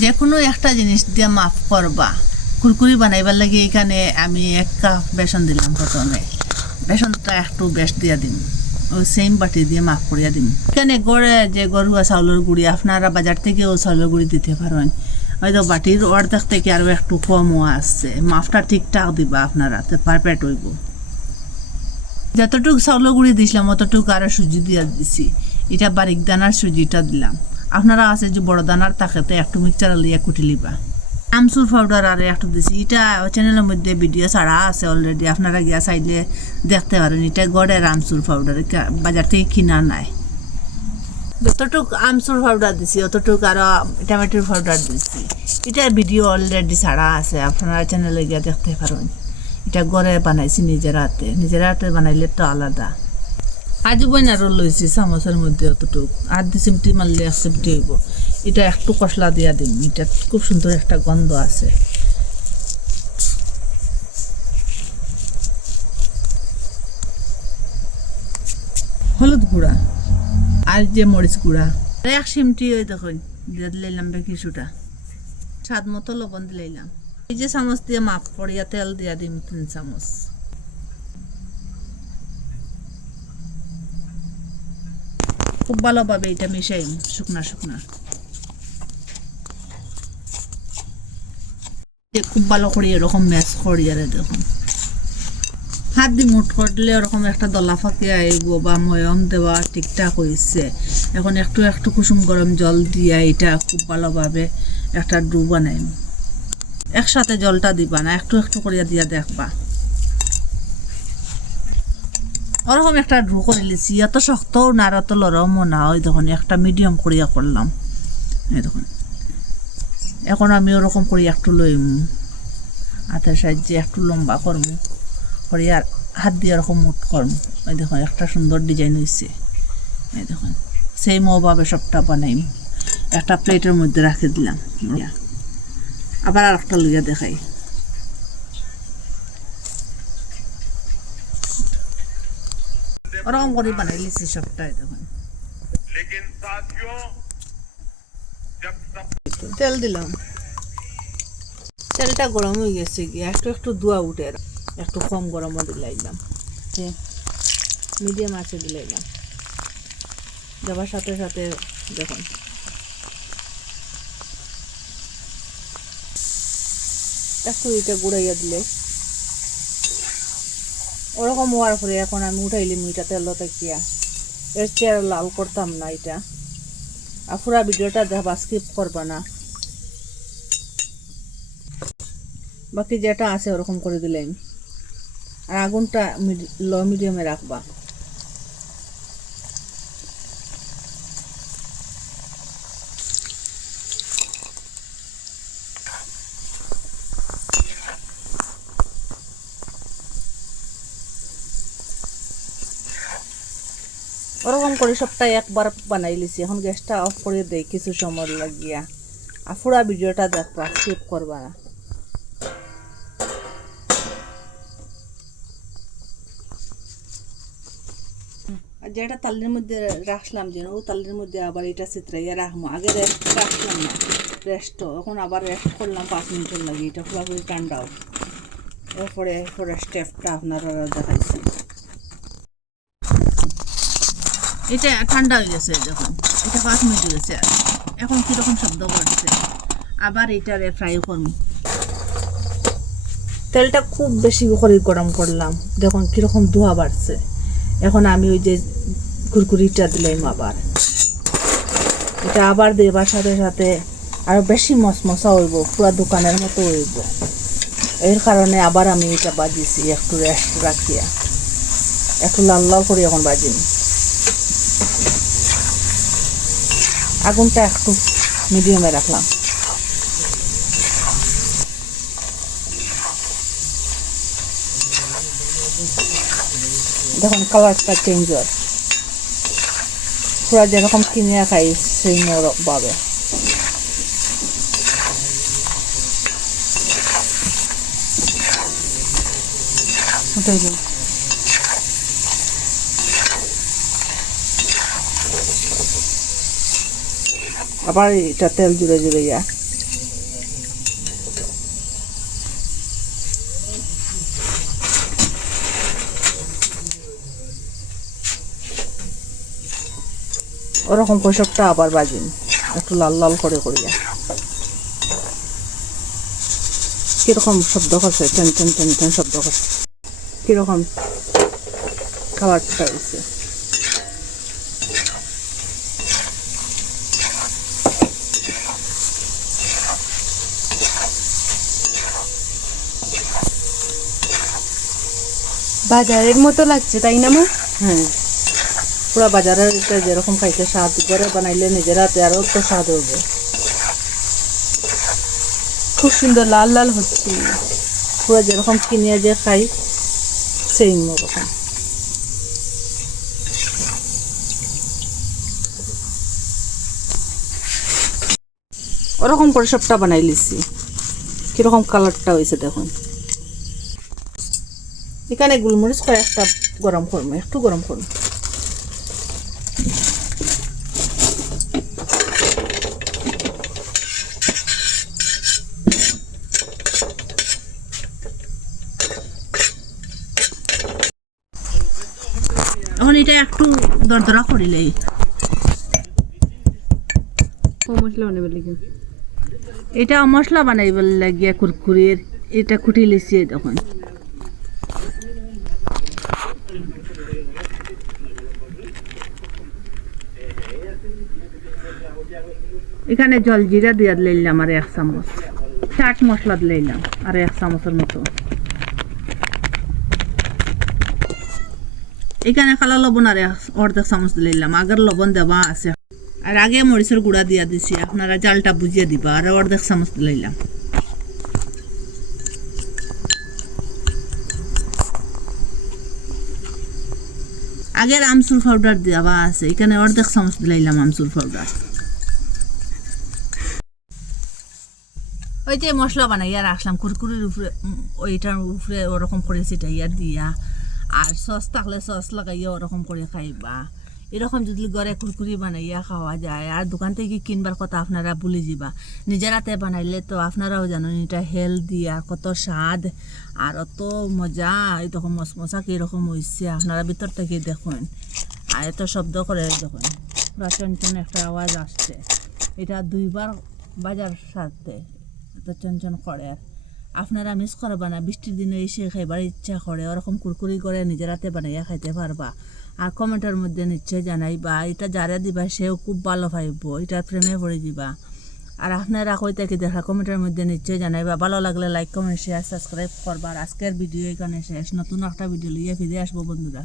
যে কোনো একটা জিনিস দিয়ে মাফ করবা। কুরকুরি বানাইবার লাগে এখানে আমি 1 কাপ বেসন দিলাম। প্রথমে বেসনটা একটু বেশ দিয়া দিন, ওই সেম বাটি দিয়ে মাফ করিয়া দিন। এখানে গড়ে যে গরুয়া চাউলের গুঁড়ি, আপনারা বাজার থেকেও চাউলের গুঁড়ি দিতে পারেন। হয়তো বাটির অর্ধেক থেকে আরও একটু কমও আসছে। মাফটা ঠিকঠাক দিবা আপনারা, তো পারফেক্ট হইব। যতটুকু চাউলের গুঁড়ি দিছিলাম অতটুকু আরও সুজি দিয়া দিছি। এটা বারিক দানার সুজিটা দিলাম। আপনারা আছে যে বড় দানার তাকে একটু মিক্সচার লিয়া কুটি লিবা। আমচুর পাউডার আর একটু দিছি। এটা চ্যানেলের মধ্যে ভিডিও ছাড়া আছে অলরেডি, আপনারা গিয়া চাইলে দেখতে পারেন। এটা গড়ের আমচুর পাউডার, বাজার থেকে কিনা নাই। যতটুকু আমচুর পাউডার দিছি অতটুকু আরও টমেটোর পাউডার দিছি। এটার ভিডিও অলরেডি ছাড়া আছে, আপনারা চ্যানেলে গিয়া দেখতে পারেন। এটা গড়ে বানাইছি নিজের হাতে বানাইলে তো আলাদা। আজওয়াইন আরও লইছি চামচের মধ্যে অতটুকু, আর 2 চিমটি মারলে 1 চিমটি হইব। এটা একটু কষলা দিয়া দিন, এটা খুব সুন্দর একটা গন্ধ আছে। হলুদ গুঁড়া আর যে মরিচ গুঁড়া 1 চিমটি, ওই দেখুন দিয়ে দিলাম কিছুটা। স্বাদ মতো লবণ দিলাম। এই যে চামচ দিয়ে মাপ করিয়া তেল দিয়া দিম 3 চামচ। খুব ভালোভাবে এটা মিশাই শুকনা খুব ভালো করে এরকম ম্যাশ করিয়া দেখুন। হাত দিয়ে মুঠ করলে ওরকম একটা দলা ফাঁকে আইব বা ময়ম দেওয়া ঠিকঠাক হয়েছে। এখন একটু কুসুম গরম জল দিয়া এটা খুব ভালোভাবে একটা ডু বানাই। একসাথে জলটা দিবা না, একটু করিয়া দিয়া দেখবা। ওরকম একটা ড্রু করে লিছি, এত শক্তও না আর এত লরমও না। ওই দেখুন একটা মিডিয়াম করিয়া করলাম। এই দেখুন এখন আমি ওরকম করি একটু লইম, হাতের সাহায্যে একটু লম্বা করমু করিয়া হাত দিয়ে ওরকম মুঠ করম। ওই দেখুন একটা সুন্দর ডিজাইন হয়েছে। এই দেখুন সেই ভাবে সবটা বানাইম। একটা প্লেটের মধ্যে রাখে দিলাম। আবার আর একটা লইয়া দেখাই। ওরকম করে বানাই লিছি সবটাই। দেখুন তেল দিলাম, তেলটা গরম হয়ে গেছে গিয়ে একটু ধোয়া উঠে একটু কম গরমও দিলাইলাম, মিডিয়াম আছে দিলাইলাম। দেওয়ার সাথে সাথে দেখুন একটু এটা গুড়াইয়া দিলে ওরকম হওয়ার পরে এখন আমি উঠাইলি মুইটা তেল তাকিয়া। এর চেয়ে লাল করতাম না এটা। আর পুরা ভিডিওটা দেখবা, স্কিপ করবা না। বাকি যেটা আছে ওরকম করে দিলাম। আর আগুনটা লো মিডিয়ামে রাখবা। ওরকম করে সবটাই একবার বানাই লিছি। এখন গ্যাসটা অফ করে দেই কিছু সময় লাগিয়া। আর পুরা ভিডিওটা দেখবা, স্কিপ করবা না। আর যেটা তালের মধ্যে রাখলাম যেন ও তালের মধ্যে আবার এটা চিত্রাইয়া রাখবো। আগে রেস্ট রাখলাম না, রেস্ট এখন আবার রেস্ট করলাম 5 মিনিটের লাগে। এটা পুরোপুরি ঠান্ডাও। এরপরে স্টেপটা আপনারা দেখাইছি। এটা ঠান্ডা হয়ে গেছে দেখুন, এটা 5 মিনিট হয়ে গেছে। এখন কীরকম শব্দ করছে। আবার এটারে ফ্রাই করবো। তেলটা খুব বেশি করে গরম করলাম, দেখুন কীরকম ধোঁয়া বাড়ছে। এখন আমি ওই যে কুরকুরিটা দিলাম আবার। এটা আবার দেবার সাথে সাথে আরও বেশি মশমশা হইব, পুরো দোকানের মতো হইব। এর কারণে আবার আমি এটা বাজিছি একটু রেস্ট রাখিয়া। একটু লাল লাল করে এখন বাজিনি। আগুনটা একটু মিডিয়ামে রাখলাম। দেখুন কালারটা চেঞ্জ হয়, পুরো যেরকম কিনে খাই সেই ভাবে। আবার এটা তেল জুড়ে জুড়ে যা ওরকম করে সবটা আবার বাজিন একটু লাল লাল করে করিয়া। কিরকম শব্দ করছে, টেন টেন টেন টেন শব্দ করছে, কিরকম খাবারটা হয়েছে। বাজারের মতো লাগছে তাই না মা? হ্যাঁ, পুরা বাজারের যেরকম খাইতে স্বাদ, ঘরে বানাইলে নিজের হাতে আরও তো স্বাদ হবে। খুব সুন্দর লাল লাল হচ্ছে, পুরা যেরকম কিনে যে খাই সেম ওরকম। ওরকম করে সবটা বানাই লিছি। কিরকম কালারটা হয়েছে দেখুন। এখানে গোলমরিচ কয়েকটা গরম করবো, একটু গরম করবো। এখন এটা একটু দরদরা করিলেই মশলা বানাবে লিখে। এটা মশলা বানাইবার লাগিয়া কুরকুরির এটা কুটি লিছি তখন। এখানে জল জিরা দিয়া লইলাম আর 1 চামচ, চাট মশলা লইলাম আর 1 চামচের মতো। এখানে কালো লবণ আর 1/2 চামচ লইলাম, আগের লবণ দেওয়া আছে। আর আগে মরিচের গুঁড়া দিয়া দিছি, আপনারা জালটা বুঝিয়ে দিবা। আর 1/2 চামচ লইলাম। আগের আমচুর পাউডার দেওয়া আছে, এখানে 1/2 চামচ দিলাম আমচুর পাউডার। ওই যে মশলা বানাইয়া রাখলাম কুরকুরির উপরে, ওইটার উপরে ওরকম করে ছিটাইয়া দিয়া, আর সস থাকলে সস লাগাইয়া ওরকম করে খাইবা। এরকম যদি ঘরে কুরকুরি বানাইয়া খাওয়া যায়, আর দোকান থেকে কিনবার কথা আপনারা ভুলে যাবা। নিজের হাতে বানাইলে তো আপনারাও জানেন এটা হেলদি আর কত স্বাদ আর অত মজা। এরকম মচমচা কীরকম হয়েছে আপনারা ভিতর থেকে দেখুন। আর এত শব্দ করে দেখুন, পুরা চনচন একটা আওয়াজ আসছে। এটা 2বার বাজার সারতে এত চনচন করে। আর আপনারা মিস করবা না, বৃষ্টির দিনে এসে খাইবার ইচ্ছা করে, ওরকম কুরকুরি করে নিজের হাতে বানাইয়া খাইতে পারবা। আর কমেন্টের মধ্যে নিশ্চয় জানাইবা, এটা যারা দিবা সেও খুব ভালো পাইব, এটা প্রেমে পড়ে দিবা। আর আপনারা কই থেকে দেখা কমেন্টের মধ্যে নিশ্চয় জানাইবা। ভালো লাগলে লাইক কমেন্ট শেয়ার সাবস্ক্রাইব করবা। আর আজকের ভিডিও এখানে শেষ, নতুন একটা ভিডিও লিয়ে ফিরে আসবো বন্ধুরা।